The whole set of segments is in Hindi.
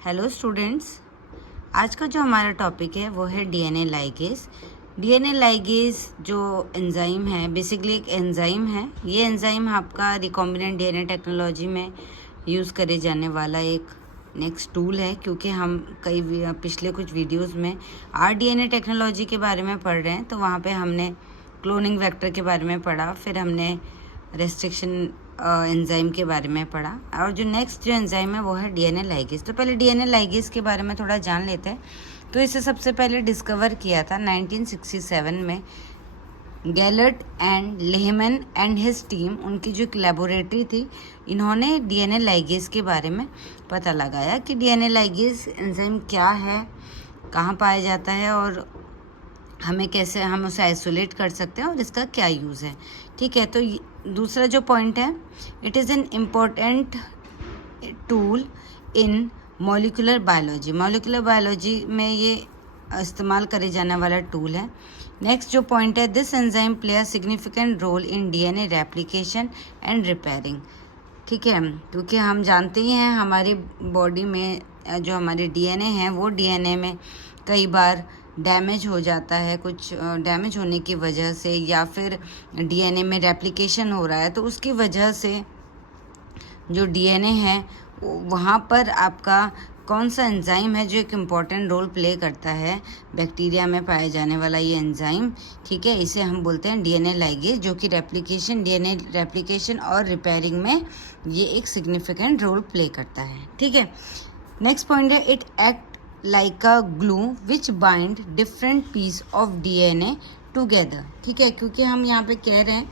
हेलो स्टूडेंट्स, आज का जो हमारा टॉपिक है वो है डीएनए लाइगेज। डीएनए लाइगेज जो एंजाइम है, बेसिकली एक एंजाइम है। ये एंजाइम आपका रिकॉम्बिनेंट डीएनए टेक्नोलॉजी में यूज़ करे जाने वाला एक नेक्स्ट टूल है, क्योंकि हम पिछले कुछ वीडियोस में आरडीएनए टेक्नोलॉजी के बारे में पढ़ रहे हैं। तो वहाँ पे हमने क्लोनिंग वेक्टर के बारे में पढ़ा, फिर हमने रेस्ट्रिक्शन एंजाइम के बारे में पढ़ा, और जो नेक्स्ट जो एंजाइम है वो है डीएनए लाइगेज। तो पहले डीएनए लाइगेज के बारे में थोड़ा जान लेते हैं। तो इसे सबसे पहले डिस्कवर किया था 1967 में Gellert and Lehmann and his team. उनकी जो लेबोरेटरी थी, इन्होंने डीएनए लाइगेज के बारे में पता लगाया कि डीएनए लाइगेज एंजाइम क्या है, कहाँ पाया जाता है, और हमें कैसे हम उसे आइसोलेट कर सकते हैं और इसका क्या यूज़ है। ठीक है, तो दूसरा जो पॉइंट है, it is an important tool in molecular biology. Molecular biology में ये इस्तेमाल करे जाने वाला टूल है। नेक्स्ट जो पॉइंट है, this enzyme play a significant role in DNA replication and repairing. ठीक है, क्योंकि हम जानते ही हैं हमारी बॉडी में जो हमारे डीएनए हैं वो डीएनए में कई बार डैमेज हो जाता है, कुछ डैमेज होने की वजह से, या फिर डीएनए में रेप्लिकेशन हो रहा है, तो उसकी वजह से जो डीएनए है वहाँ पर आपका कौन सा एंजाइम है जो एक इम्पॉर्टेंट रोल प्ले करता है। बैक्टीरिया में पाया जाने वाला ये एंजाइम, ठीक है, इसे हम बोलते हैं डीएनए लाइगेज, जो कि डीएनए रेप्लिकेशन और रिपेयरिंग में ये एक सिग्निफिकेंट रोल प्ले करता है। ठीक है, नेक्स्ट पॉइंट है, it act like a glue which bind different piece of DNA together। ठीक है, क्योंकि हम यहाँ पे कह रहे हैं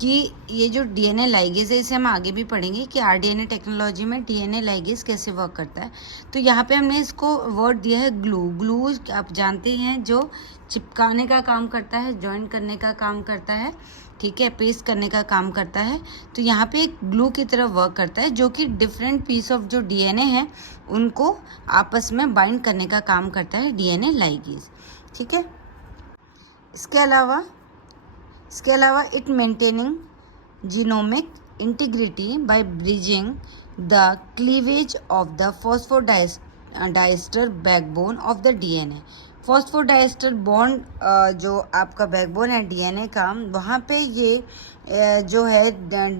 कि ये जो डीएनए लाइगेज है, इसे हम आगे भी पढ़ेंगे कि आरडीएनए टेक्नोलॉजी में डीएनए लाइगेज कैसे वर्क करता है। तो यहाँ पे हमने इसको वर्ड दिया है ग्लू। ग्लू आप जानते ही हैं, जो चिपकाने का काम करता है, जॉइन करने का काम करता है, ठीक है, पेस्ट करने का काम करता है। तो यहाँ पे एक ग्लू की तरह वर्क करता है, जो कि डिफरेंट पीस ऑफ जो डीएनए है उनको आपस में बाइंड करने का काम करता है डीएनए लाइगेज। ठीक है, इसके अलावा it maintaining genomic integrity by bridging the cleavage of the phosphodiester backbone of the DNA. Phosphodiester bond जो आपका बैकबोन है डीएनए का, वहाँ पे ये जो है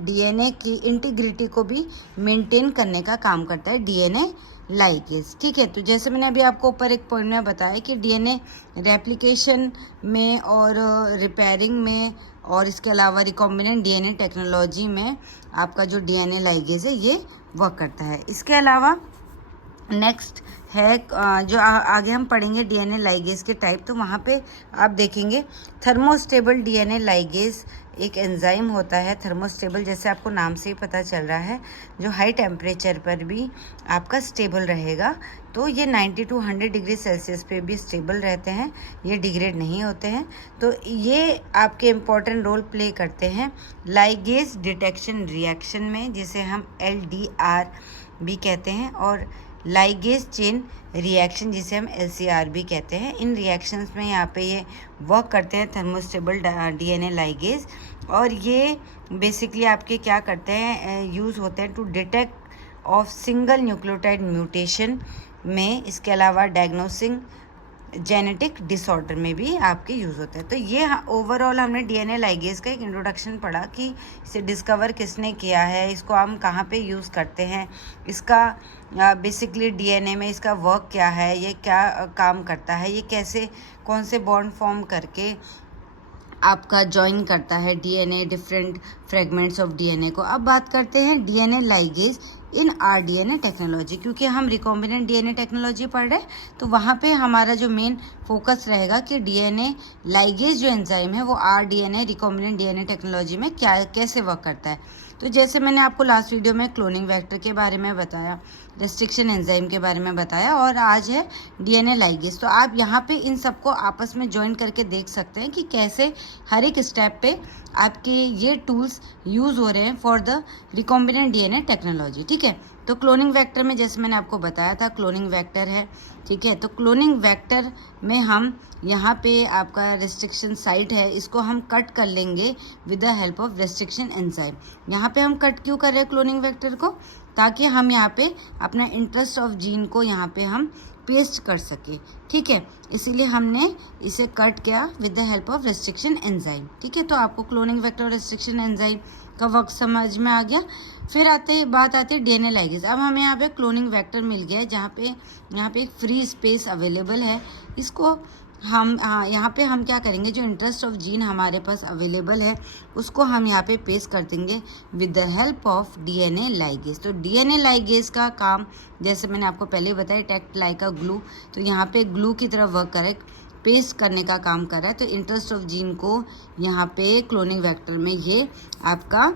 डीएनए की इंटीग्रिटी को भी मेंटेन करने का काम करता है डीएनए लाइगेज। ठीक है, तो जैसे मैंने अभी आपको ऊपर एक पॉइंट में बताया कि डीएनए रेप्लिकेशन में और रिपेयरिंग में, और इसके अलावा रिकॉम्बिनेंट डीएनए टेक्नोलॉजी में आपका जो डीएनए लाइगेज है ये वर्क करता है। इसके अलावा नेक्स्ट है जो आगे हम पढ़ेंगे डीएनए लाइगेज के टाइप। तो वहाँ पे आप देखेंगे थर्मोस्टेबल डीएनए लाइगेज एक एंजाइम होता है। थर्मोस्टेबल जैसे आपको नाम से ही पता चल रहा है, जो हाई टेम्परेचर पर भी आपका स्टेबल रहेगा। तो ये 90 to 100 डिग्री सेल्सियस पे भी स्टेबल रहते हैं, ये डिग्रेड नहीं होते हैं। तो ये आपके इम्पॉर्टेंट रोल प्ले करते हैं लाइगेज डिटेक्शन रिएक्शन में, जिसे हम LDR भी कहते हैं, और लाइगेज चेन रिएक्शन जिसे हम LCR भी कहते हैं। इन रिएक्शंस में यहाँ पे ये वर्क करते हैं थर्मोस्टेबल डीएनए लाइगेज, और ये बेसिकली आपके क्या करते हैं, यूज़ होते हैं to detect of single nucleotide mutation में। इसके अलावा डायग्नोसिंग जेनेटिक डिसऑर्डर में भी आपके यूज़ होता है। तो ये ओवरऑल हमने डीएनए लाइगेज का एक इंट्रोडक्शन पढ़ा कि इसे डिस्कवर किसने किया है, इसको हम कहाँ पे यूज़ करते हैं, इसका बेसिकली डीएनए में इसका वर्क क्या है, ये क्या काम करता है, ये कैसे कौन से बॉन्ड फॉर्म करके आपका जॉइन करता है DNA, different fragments of DNA को। अब बात करते हैं डीएनए लाइगेज इन आरडीएनए टेक्नोलॉजी। क्योंकि हम रिकॉम्बिनेंट डीएनए टेक्नोलॉजी पढ़ रहे हैं, तो वहाँ पे हमारा जो मेन फोकस रहेगा कि डीएनए लाइगेज जो एंजाइम है वो आरडीएनए रिकॉम्बिनेंट डीएनए टेक्नोलॉजी में कैसे वर्क करता है। तो जैसे मैंने आपको लास्ट वीडियो में क्लोनिंग वेक्टर के बारे में बताया, रेस्ट्रिक्शन एंजाइम के बारे में बताया, और आज है डीएनए लाइगेज। तो आप यहाँ पे इन सबको आपस में ज्वाइन करके देख सकते हैं कि कैसे हर एक स्टेप पे आपके ये टूल्स यूज़ हो रहे हैं for the recombinant DNA technology. ठीक है, तो क्लोनिंग वेक्टर में जैसे मैंने आपको बताया था, क्लोनिंग वेक्टर है। ठीक है, तो क्लोनिंग वेक्टर में हम यहाँ पे आपका रेस्ट्रिक्शन साइट है, इसको हम कट कर लेंगे with the help of restriction enzyme. यहाँ पे हम कट क्यों कर रहे हैं क्लोनिंग वेक्टर को, ताकि हम यहाँ पे अपना इंटरेस्ट ऑफ जीन को यहाँ पे हम पेस्ट कर सके। ठीक है, इसीलिए हमने इसे कट किया with the help of restriction enzyme. ठीक है, तो आपको क्लोनिंग वेक्टर और रेस्ट्रिक्शन एंजाइम का वर्क समझ में आ गया। फिर बात आती है डीएनए लाइगेज। अब हमें यहाँ पे क्लोनिंग वेक्टर मिल गया है, जहाँ पे एक फ्री स्पेस अवेलेबल है। इसको हम यहाँ पे हम क्या करेंगे, जो इंटरेस्ट ऑफ जीन हमारे पास अवेलेबल है उसको हम यहाँ पे पेस्ट कर देंगे with the help of DNA ligase. तो डीएनए लाइगेज का काम, जैसे मैंने आपको पहले बताया, टैक्ट लाइक अ ग्लू, तो यहाँ पे ग्लू की तरह वर्क करे, पेस्ट करने का काम कर रहा है। तो इंटरेस्ट ऑफ जीन को यहाँ पे क्लोनिंग वेक्टर में ये आपका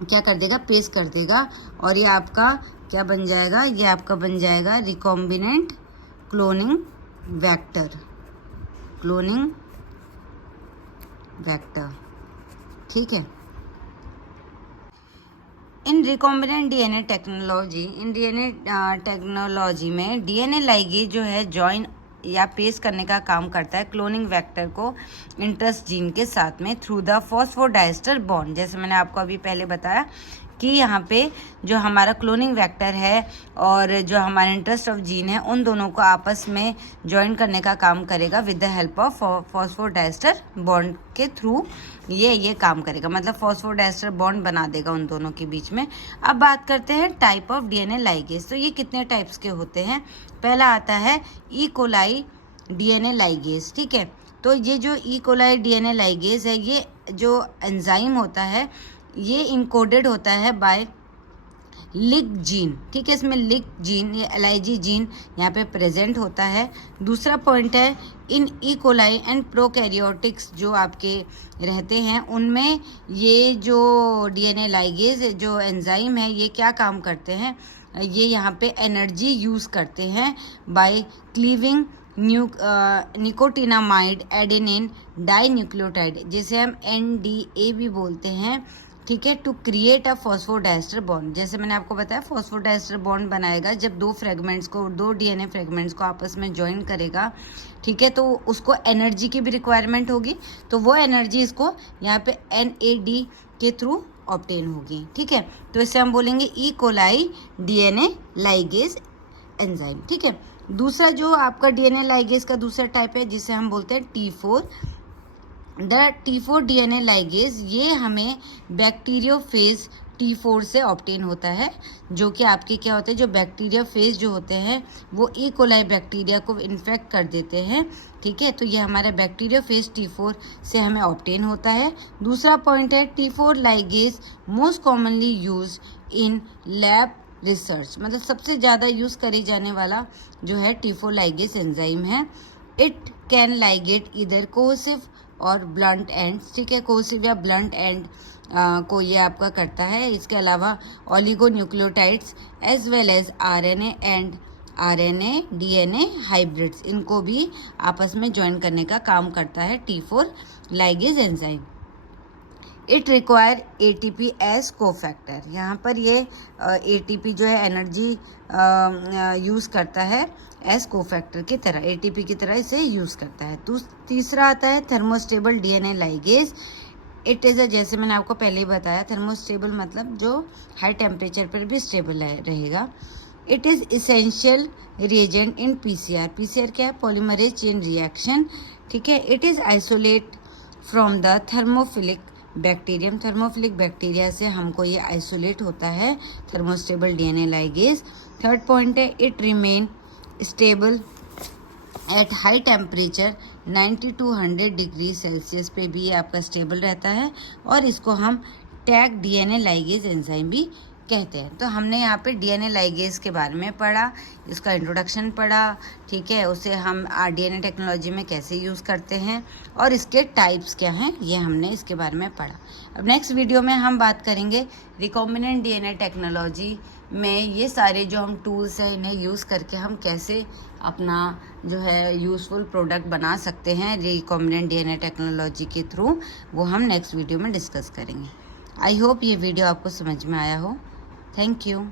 क्या कर देगा, पेस्ट कर देगा, और ये आपका क्या बन जाएगा, ये आपका बन जाएगा recombinant cloning vector. Cloning vector, ठीक है। इन रिकॉम्बिनेंट डीएनए टेक्नोलॉजी में डीएनए लाइगेज जो है जॉइन या पेस्ट करने का काम करता है क्लोनिंग वेक्टर को इंटरेस्ट जीन के साथ में थ्रू द फॉस्फोडाइस्टर बॉन्ड। जैसे मैंने आपको अभी पहले बताया कि यहाँ पे जो हमारा क्लोनिंग वेक्टर है और जो हमारा इंटरेस्ट ऑफ जीन है, उन दोनों को आपस में ज्वाइन करने का काम करेगा with the help of phosphodiester bond के थ्रू। ये काम करेगा, मतलब फॉस्फोडाइस्टर बॉन्ड बना देगा उन दोनों के बीच में। अब बात करते हैं टाइप ऑफ डीएनए लाइगेज। तो ये कितने टाइप्स के होते हैं। पहला आता है ई कोलाई डीएनए लाइगेज। ठीक है, तो ये जो ई कोलाई डीएनए लाइगेज है, ये जो एंजाइम होता है ये इनकोडेड होता है बाय लिक जीन। ठीक है, इसमें लिक जीन, ये एलआईजी जीन यहाँ पे प्रेजेंट होता है। दूसरा पॉइंट है इन ई कोलाई एंड प्रोकैरियोटिक्स जो आपके रहते हैं, उनमें ये जो डीएनए लाइगेज जो एंजाइम है, ये क्या काम करते हैं, ये यहाँ पे एनर्जी यूज़ करते हैं by cleaving nicotinamide adenine dinucleotide, जिसे हम NDA भी बोलते हैं। ठीक है, to create a phosphodiester bond. जैसे मैंने आपको बताया, फॉस्फोडाइस्टर बॉन्ड बनाएगा जब दो डीएनए फ्रेगमेंट्स को आपस में ज्वाइन करेगा। ठीक है, तो उसको एनर्जी की भी रिक्वायरमेंट होगी, तो वो एनर्जी इसको यहाँ पे NAD के थ्रू ऑब्टेन होगी। ठीक है, तो इससे हम बोलेंगे E coli DNA ligase enzyme. ठीक है, दूसरा जो आपका डीएनए लाइगेज का दूसरा टाइप है, जिसे हम बोलते हैं T4। The T4 DNA ligase, ये हमें बैक्टीरियोफेज T4 से ऑब्टेन होता है, जो कि आपके क्या होते हैं, जो बैक्टीरिया फेज जो होते हैं वो ई कोलाई बैक्टीरिया को इन्फेक्ट कर देते हैं। ठीक है, तो ये हमारा बैक्टीरिया फेज T4 से हमें ऑब्टेन होता है। दूसरा पॉइंट है T4 ligase most commonly use in lab research, मतलब सबसे ज़्यादा यूज़ करी जाने वाला जो है T4 लाइगेज एंजाइम है। इट कैन लाइगेट इधर कोसिव और ब्लंट एंड्स। ठीक है, कोसिव या ब्लंट एंड को ये आपका करता है। इसके अलावा oligonucleotides as well as RNA and RNA DNA hybrids, इनको भी आपस में ज्वाइन करने का काम करता है T4 ligase enzyme. It require ATP as cofactor. यहाँ पर ये ATP जो है एनर्जी यूज़ करता है एज कोफैक्टर की तरह, ATP की तरह इसे यूज़ करता है। तीसरा आता है thermostable DNA ligase. It is जैसे मैंने आपको पहले ही बताया, थर्मोस्टेबल मतलब जो हाई टेम्परेचर पर भी स्टेबल रहेगा। It is essential reagent in PCR क्या है, पॉलीमरेज चेन रिएक्शन। ठीक है, it is isolate from the thermophilic bacterium. Thermophilic bacteria से हमको ये आइसोलेट होता है thermostable DNA ligase. Third point है it remain stable at high temperature 90 to 100 degree Celsius पे भी ये आपका स्टेबल रहता है, और इसको हम टैग डीएनए लाइगेज एंजाइम भी कहते हैं। तो हमने यहाँ पे डीएनए लाइगेज के बारे में पढ़ा, इसका इंट्रोडक्शन पढ़ा। ठीक है, उसे हम डीएनए टेक्नोलॉजी में कैसे यूज़ करते हैं और इसके टाइप्स क्या हैं, ये हमने इसके बारे में पढ़ा। अब नेक्स्ट वीडियो में हम बात करेंगे रिकॉम्बिनेंट डीएनए टेक्नोलॉजी में ये सारे जो हम टूल्स हैं, इन्हें यूज़ करके हम कैसे अपना जो है यूज़फुल प्रोडक्ट बना सकते हैं रिकॉम्बिनेंट डीएनए टेक्नोलॉजी के थ्रू, वो हम नेक्स्ट वीडियो में डिस्कस करेंगे। आई होप ये वीडियो आपको समझ में आया हो। Thank you.